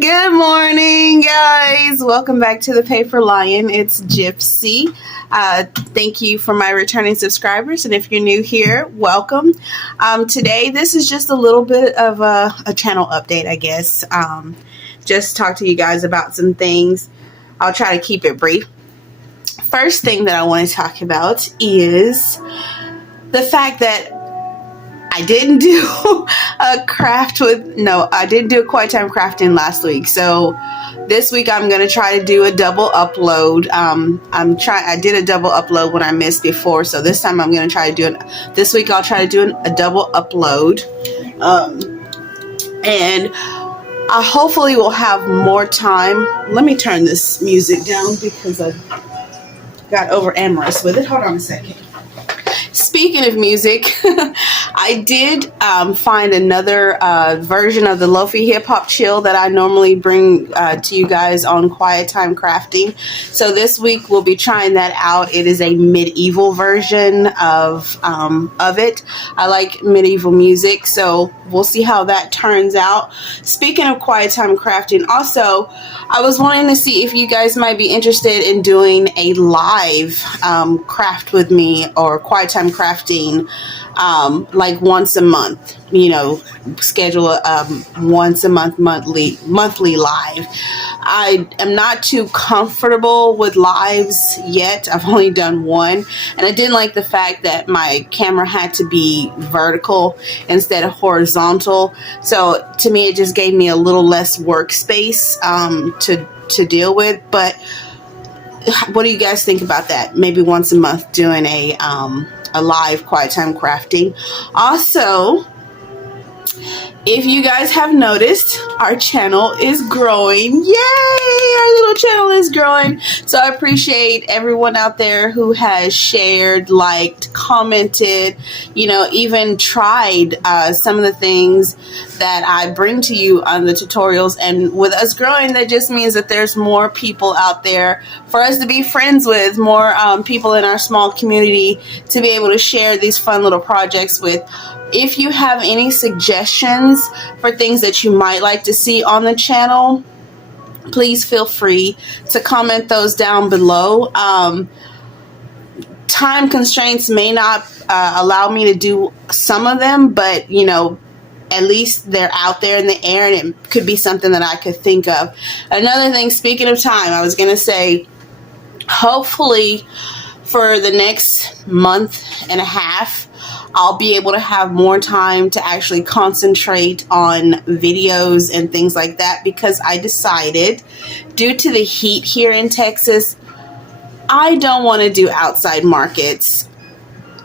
Good morning, guys. Welcome back to the Paper Lion. It's Gypsy. Thank you for my returning subscribers, and if you're new here, welcome. Today, this is just a little bit of a channel update, I guess. Just talk to you guys about some things. I'll try to keep it brief. First thing that I want to talk about is the fact that I didn't do a I didn't do a quiet time crafting last week. So this week I'm going to try to do a double upload. I did a double upload when I missed before. So this time I'm going to try to do it. This week I'll try to do a double upload. And I hopefully will have more time. Let me turn this music down because I got over amorous with it. Hold on a second. Speaking of music, I did find another version of the Lofi Hip Hop Chill that I normally bring to you guys on Quiet Time Crafting. So this week we'll be trying that out. It is a medieval version of it. I like medieval music, so we'll see how that turns out. Speaking of Quiet Time Crafting, also, I was wanting to see if you guys might be interested in doing a live craft with me or Quiet Time Crafting like once a month. You know, schedule a once a month monthly live. I am not too comfortable with lives yet. I've only done one, and I didn't like the fact that my camera had to be vertical instead of horizontal. So to me, it just gave me a little less workspace to deal with. But what do you guys think about that? Maybe once a month doing a live Quiet Time Crafting. Also, if you guys have noticed, our channel is growing. Yay! Our little channel is growing. So I appreciate everyone out there who has shared, liked, commented, you know, even tried some of the things that I bring to you on the tutorials. And with us growing, that just means that there's more people out there for us to be friends with, more people in our small community to be able to share these fun little projects with. If you have any suggestions for things that you might like to see on the channel, please feel free to comment those down below. Time constraints may not allow me to do some of them, but you know, at least they're out there in the air, and it could be something that I could think of. Another thing, speaking of time, I was going to say, hopefully for the next month and a half, I'll be able to have more time to actually concentrate on videos and things like that, because I decided, due to the heat here in Texas, I don't want to do outside markets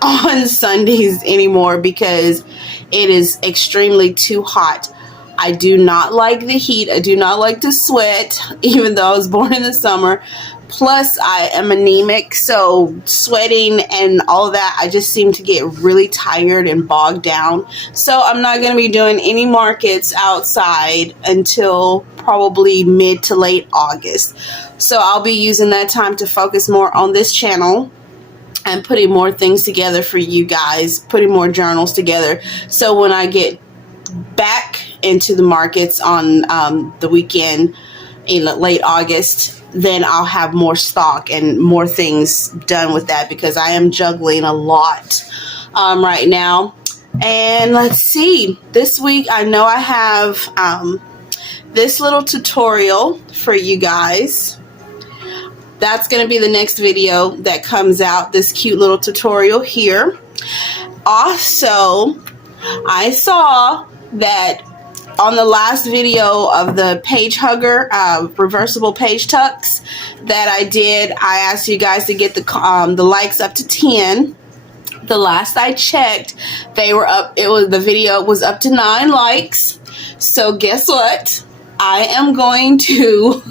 on Sundays anymore because it is extremely too hot. I do not like the heat. I do not like to sweat, even though I was born in the summer. Plus, I am anemic, so sweating and all that, I just seem to get really tired and bogged down. So I'm not going to be doing any markets outside until probably mid to late August. So I'll be using that time to focus more on this channel and putting more things together for you guys, putting more journals together. So when I get back into the markets on the weekend in late August, then I'll have more stock and more things done with that, because I am juggling a lot right now. And let's see, this week I know I have this little tutorial for you guys. That's going to be the next video that comes out, this cute little tutorial here. Also, I saw that on the last video of the page hugger, reversible page tucks that I did, I asked you guys to get the likes up to 10. The last I checked, they were up. The video was up to 9 likes. So guess what? I am going to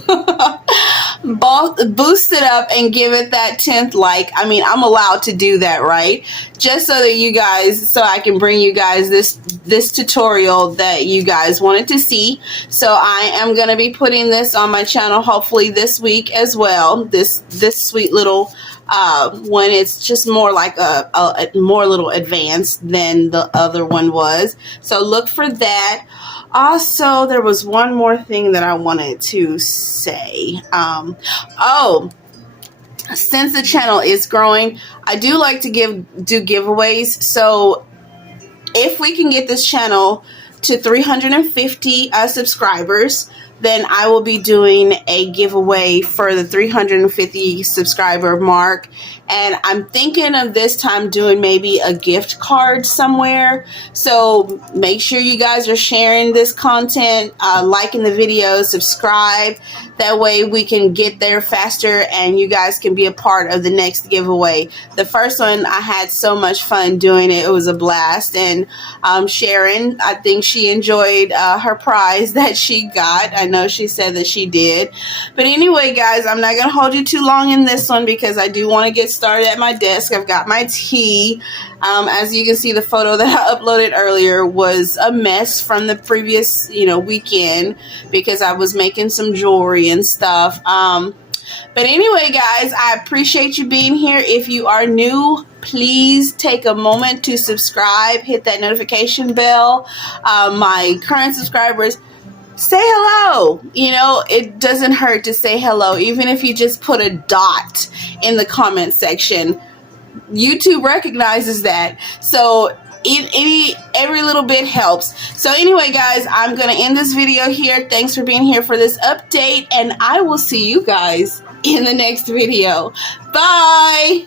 boost it up and give it that 10th like. I mean, I'm allowed to do that, right? Just so that you guys, so I can bring you guys this tutorial that you guys wanted to see. So I am going to be putting this on my channel hopefully this week as well. This sweet little one. It's just more like a more little advanced than the other one was. So look for that. Also, there was one more thing that I wanted to say. Oh, since the channel is growing, I do like to do giveaways. So if we can get this channel to 350 subscribers, then I will be doing a giveaway for the 350 subscriber mark. And I'm thinking of this time doing maybe a gift card somewhere. So make sure you guys are sharing this content, liking the video, subscribe. That way we can get there faster and you guys can be a part of the next giveaway. The first one, I had so much fun doing it. It was a blast. And Sharon, I think she enjoyed her prize that she got. I know she said that she did. But anyway, guys, I'm not going to hold you too long in this one because I do want to get started at my desk. I've got my tea. As you can see, the photo that I uploaded earlier was a mess from the previous, weekend because I was making some jewelry and stuff. But anyway, guys, I appreciate you being here. If you are new, please take a moment to subscribe, hit that notification bell. My current subscribers, say hello. It doesn't hurt to say hello, even if you just put a dot in the comment section. YouTube recognizes that. So every little bit helps. So anyway, guys, I'm going to end this video here. Thanks for being here for this update, and I will see you guys in the next video. Bye!